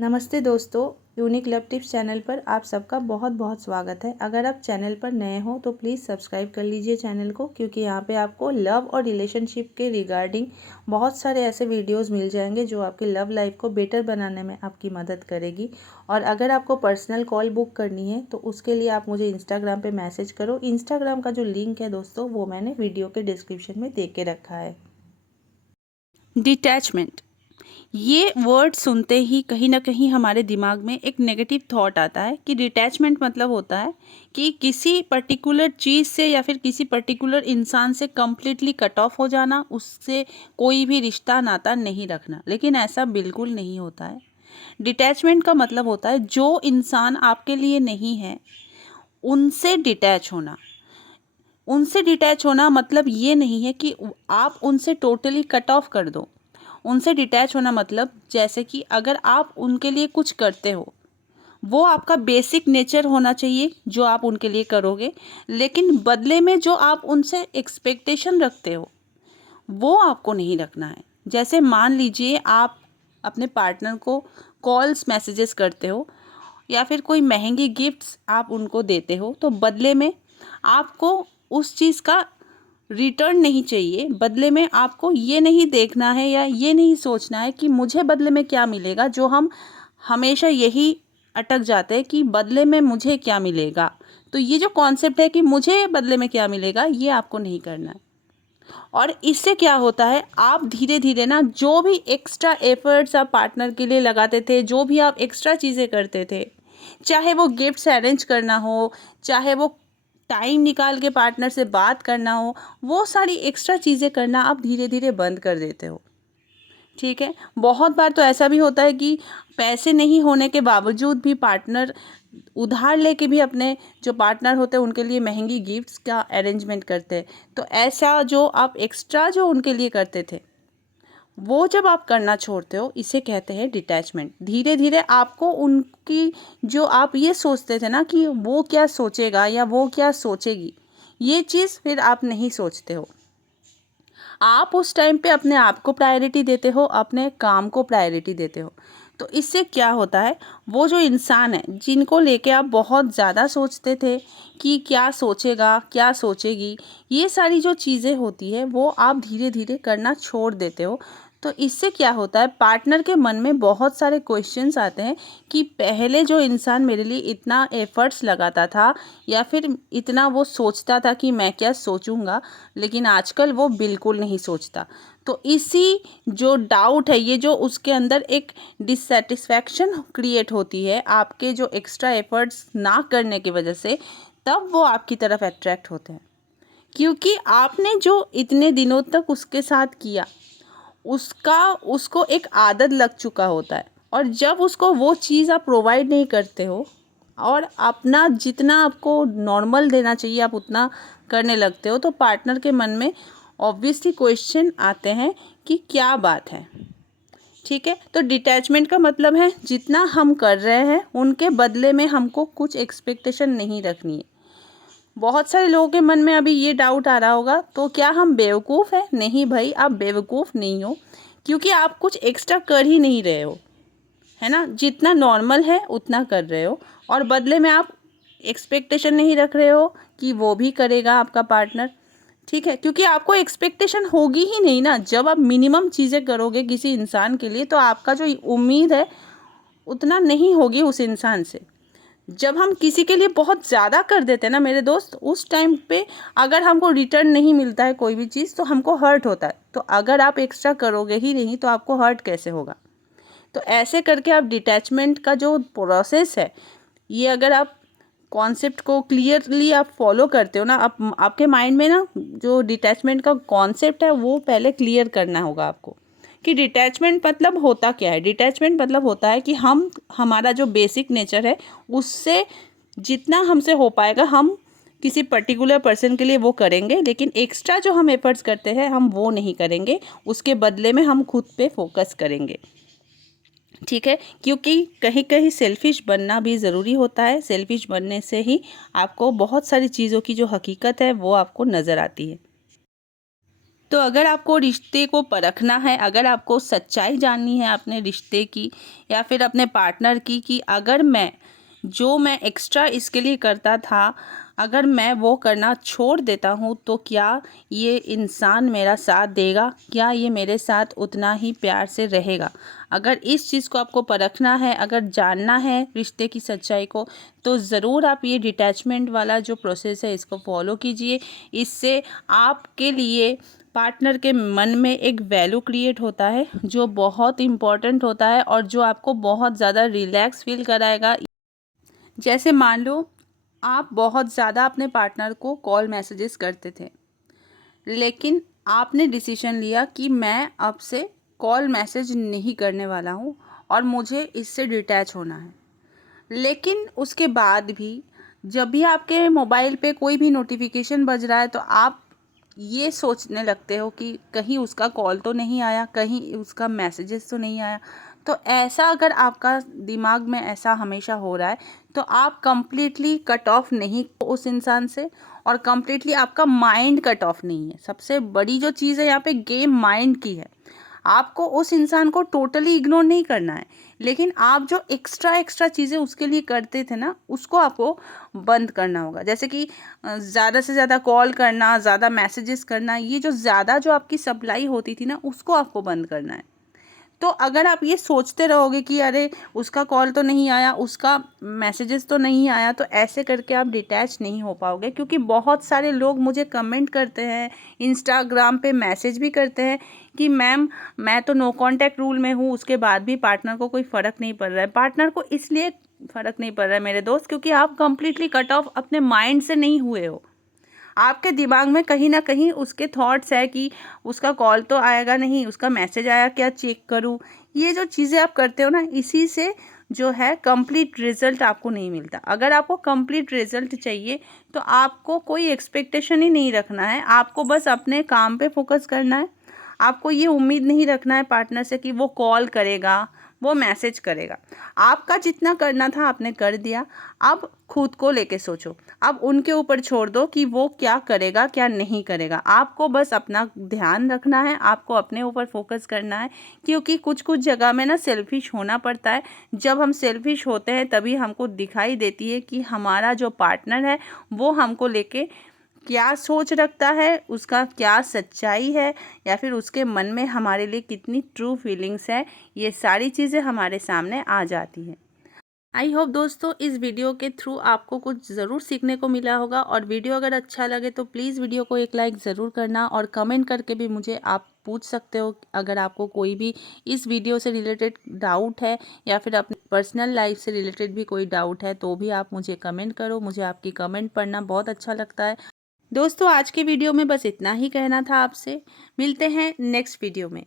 नमस्ते दोस्तों, unique love tips channel पर आप सबका बहुत बहुत स्वागत है। अगर आप चैनल पर नए हो तो प्लीज़ सब्सक्राइब कर लीजिए चैनल को, क्योंकि यहाँ पे आपको लव और रिलेशनशिप के रिगार्डिंग बहुत सारे ऐसे वीडियोस मिल जाएंगे जो आपकी लव लाइफ को बेटर बनाने में आपकी मदद करेगी। और अगर आपको पर्सनल कॉल बुक करनी है तो उसके लिए आप मुझे इंस्टाग्राम पर मैसेज करो। इंस्टाग्राम का जो लिंक है दोस्तों वो मैंने वीडियो के डिस्क्रिप्शन में दे के रखा है। डिटैचमेंट, ये वर्ड सुनते ही कहीं ना कहीं हमारे दिमाग में एक नेगेटिव थॉट आता है कि डिटैचमेंट मतलब होता है कि किसी पर्टिकुलर चीज़ से या फिर किसी पर्टिकुलर इंसान से कम्प्लीटली कट ऑफ हो जाना, उससे कोई भी रिश्ता नाता नहीं रखना। लेकिन ऐसा बिल्कुल नहीं होता है। डिटैचमेंट का मतलब होता है जो इंसान आपके लिए नहीं है उनसे डिटैच होना। उनसे डिटैच होना मतलब ये नहीं है कि आप उनसे टोटली कट ऑफ कर दो। उनसे डिटैच होना मतलब जैसे कि अगर आप उनके लिए कुछ करते हो, वो आपका बेसिक नेचर होना चाहिए जो आप उनके लिए करोगे, लेकिन बदले में जो आप उनसे एक्सपेक्टेशन रखते हो वो आपको नहीं रखना है। जैसे मान लीजिए आप अपने पार्टनर को कॉल्स मैसेजेस करते हो या फिर कोई महंगी गिफ्ट्स आप उनको देते हो, तो बदले में आपको उस चीज़ का रिटर्न नहीं चाहिए। बदले में आपको ये नहीं देखना है या ये नहीं सोचना है कि मुझे बदले में क्या मिलेगा। जो हम हमेशा यही अटक जाते हैं कि बदले में मुझे क्या मिलेगा। तो ये जो कॉन्सेप्ट है कि मुझे बदले में क्या मिलेगा, ये आपको नहीं करना है। और इससे क्या होता है, आप धीरे धीरे ना जो भी एक्स्ट्रा एफर्ट्स आप पार्टनर के लिए लगाते थे, जो भी आप एक्स्ट्रा चीज़ें करते थे, चाहे वो गिफ्ट्स अरेंज करना हो, चाहे वो टाइम निकाल के पार्टनर से बात करना हो, वो सारी एक्स्ट्रा चीज़ें करना आप धीरे धीरे बंद कर देते हो। ठीक है, बहुत बार तो ऐसा भी होता है कि पैसे नहीं होने के बावजूद भी पार्टनर उधार लेके भी अपने जो पार्टनर होते हैं उनके लिए महंगी गिफ्ट्स का अरेंजमेंट करते हैं। तो ऐसा जो आप एक्स्ट्रा जो उनके लिए करते थे, वो जब आप करना छोड़ते हो, इसे कहते हैं डिटैचमेंट। धीरे धीरे आपको उनकी जो आप ये सोचते थे ना कि वो क्या सोचेगा या वो क्या सोचेगी, ये चीज़ फिर आप नहीं सोचते हो। आप उस टाइम पे अपने आप को प्रायोरिटी देते हो, अपने काम को प्रायोरिटी देते हो। तो इससे क्या होता है, वो जो इंसान है जिनको लेके आप बहुत ज़्यादा सोचते थे कि क्या सोचेगा क्या सोचेगी, ये सारी जो चीज़ें होती है वो आप धीरे धीरे करना छोड़ देते हो। तो इससे क्या होता है, पार्टनर के मन में बहुत सारे क्वेश्चंस आते हैं कि पहले जो इंसान मेरे लिए इतना एफर्ट्स लगाता था या फिर इतना वो सोचता था कि मैं क्या सोचूंगा, लेकिन आजकल वो बिल्कुल नहीं सोचता। तो इसी जो डाउट है, ये जो उसके अंदर एक डिससेटिस्फैक्शन क्रिएट होती है आपके जो एक्स्ट्रा एफर्ट्स ना करने की वजह से, तब वो आपकी तरफ अट्रैक्ट होते हैं। क्योंकि आपने जो इतने दिनों तक उसके साथ किया, उसको एक आदत लग चुका होता है। और जब उसको वो चीज़ आप प्रोवाइड नहीं करते हो और अपना जितना आपको नॉर्मल देना चाहिए आप उतना करने लगते हो, तो पार्टनर के मन में ऑब्वियसली क्वेश्चन आते हैं कि क्या बात है। ठीक है, तो डिटैचमेंट का मतलब है जितना हम कर रहे हैं उनके बदले में हमको कुछ एक्सपेक्टेशन नहीं रखनी है। बहुत सारे लोगों के मन में अभी ये डाउट आ रहा होगा, तो क्या हम बेवकूफ़ हैं? नहीं भाई, आप बेवकूफ़ नहीं हो, क्योंकि आप कुछ एक्स्ट्रा कर ही नहीं रहे हो, है ना। जितना नॉर्मल है उतना कर रहे हो और बदले में आप एक्सपेक्टेशन नहीं रख रहे हो कि वो भी करेगा आपका पार्टनर। ठीक है, क्योंकि आपको एक्सपेक्टेशन होगी ही नहीं ना। जब आप मिनिमम चीज़ें करोगे किसी इंसान के लिए, तो आपका जो उम्मीद है उतना नहीं होगी उस इंसान से। जब हम किसी के लिए बहुत ज़्यादा कर देते हैं ना मेरे दोस्त, उस टाइम पे अगर हमको रिटर्न नहीं मिलता है कोई भी चीज़, तो हमको हर्ट होता है। तो अगर आप एक्स्ट्रा करोगे ही नहीं तो आपको हर्ट कैसे होगा। तो ऐसे करके आप डिटैचमेंट का जो प्रोसेस है, ये अगर आप कॉन्सेप्ट को क्लियरली आप फॉलो करते हो ना, आप आपके माइंड में ना जो डिटैचमेंट का कॉन्सेप्ट है वो पहले क्लियर करना होगा आपको कि डिटैचमेंट मतलब होता क्या है। डिटैचमेंट मतलब होता है कि हम हमारा जो बेसिक नेचर है उससे जितना हमसे हो पाएगा हम किसी पर्टिकुलर पर्सन के लिए वो करेंगे, लेकिन एक्स्ट्रा जो हम एफर्ट्स करते हैं हम वो नहीं करेंगे। उसके बदले में हम खुद पे फोकस करेंगे। ठीक है, क्योंकि कहीं कहीं सेल्फिश बनना भी ज़रूरी होता है। सेल्फिश बनने से ही आपको बहुत सारी चीज़ों की जो हकीकत है वो आपको नज़र आती है। तो अगर आपको रिश्ते को परखना है, अगर आपको सच्चाई जाननी है अपने रिश्ते की या फिर अपने पार्टनर की, कि अगर मैं एक्स्ट्रा इसके लिए करता था, अगर मैं वो करना छोड़ देता हूँ तो क्या ये इंसान मेरा साथ देगा, क्या ये मेरे साथ उतना ही प्यार से रहेगा। अगर इस चीज़ को आपको परखना है, अगर जानना है रिश्ते की सच्चाई को, तो ज़रूर आप ये डिटैचमेंट वाला जो प्रोसेस है इसको फॉलो कीजिए। इससे आपके लिए पार्टनर के मन में एक वैल्यू क्रिएट होता है जो बहुत इम्पॉर्टेंट होता है और जो आपको बहुत ज़्यादा रिलैक्स फील कराएगा। जैसे मान लो आप बहुत ज़्यादा अपने पार्टनर को कॉल मैसेजेस करते थे, लेकिन आपने डिसीजन लिया कि मैं अब से कॉल मैसेज नहीं करने वाला हूँ और मुझे इससे डिटैच होना है। लेकिन उसके बाद भी जब भी आपके मोबाइल पे कोई भी नोटिफिकेशन बज रहा है तो आप ये सोचने लगते हो कि कहीं उसका कॉल तो नहीं आया, कहीं उसका मैसेजेस तो नहीं आया। तो ऐसा अगर आपका दिमाग में ऐसा हमेशा हो रहा है तो आप कंप्लीटली कट ऑफ नहीं उस इंसान से, और कंप्लीटली आपका माइंड कट ऑफ नहीं है। सबसे बड़ी जो चीज़ है यहाँ पे गेम माइंड की है। आपको उस इंसान को टोटली इग्नोर नहीं करना है, लेकिन आप जो एक्स्ट्रा चीज़ें उसके लिए करते थे ना, उसको आपको बंद करना होगा। जैसे कि ज़्यादा से ज़्यादा कॉल करना, ज़्यादा मैसेजेस करना, ये जो ज़्यादा जो आपकी सप्लाई होती थी ना, उसको आपको बंद करना है। तो अगर आप ये सोचते रहोगे कि अरे उसका कॉल तो नहीं आया, उसका मैसेजेस तो नहीं आया, तो ऐसे करके आप डिटैच नहीं हो पाओगे। क्योंकि बहुत सारे लोग मुझे कमेंट करते हैं, इंस्टाग्राम पे मैसेज भी करते हैं कि मैम मैं तो नो कांटेक्ट रूल में हूँ, उसके बाद भी पार्टनर को कोई फ़र्क नहीं पड़ रहा है। पार्टनर को इसलिए फ़र्क नहीं पड़ रहा है मेरे दोस्त, क्योंकि आप कंप्लीटली कट ऑफ अपने माइंड से नहीं हुए हो। आपके दिमाग में कहीं ना कहीं उसके थॉट्स है कि उसका कॉल तो आएगा नहीं, उसका मैसेज आया क्या चेक करूं। ये जो चीज़ें आप करते हो ना, इसी से जो है कंप्लीट रिजल्ट आपको नहीं मिलता। अगर आपको कंप्लीट रिजल्ट चाहिए तो आपको कोई एक्सपेक्टेशन ही नहीं रखना है, आपको बस अपने काम पे फोकस करना है। आपको ये उम्मीद नहीं रखना है पार्टनर से कि वो कॉल करेगा, वो मैसेज करेगा। आपका जितना करना था आपने कर दिया। अब खुद को लेके सोचो, अब उनके ऊपर छोड़ दो कि वो क्या करेगा क्या नहीं करेगा। आपको बस अपना ध्यान रखना है, आपको अपने ऊपर फोकस करना है। क्योंकि कुछ कुछ जगह में ना सेल्फिश होना पड़ता है। जब हम सेल्फिश होते हैं तभी हमको दिखाई देती है कि हमारा जो पार्टनर है वो हमको लेके क्या सोच रखता है, उसका क्या सच्चाई है, या फिर उसके मन में हमारे लिए कितनी ट्रू फीलिंग्स है। ये सारी चीज़ें हमारे सामने आ जाती हैं। आई होप दोस्तों इस वीडियो के थ्रू आपको कुछ ज़रूर सीखने को मिला होगा, और वीडियो अगर अच्छा लगे तो प्लीज़ वीडियो को एक लाइक ज़रूर करना, और कमेंट करके भी मुझे आप पूछ सकते हो अगर आपको कोई भी इस वीडियो से रिलेटेड डाउट है या फिर अपनी पर्सनल लाइफ से रिलेटेड भी कोई डाउट है, तो भी आप मुझे कमेंट करो। मुझे आपकी कमेंट पढ़ना बहुत अच्छा लगता है। दोस्तों आज के वीडियो में बस इतना ही कहना था आपसे। मिलते हैं नेक्स्ट वीडियो में।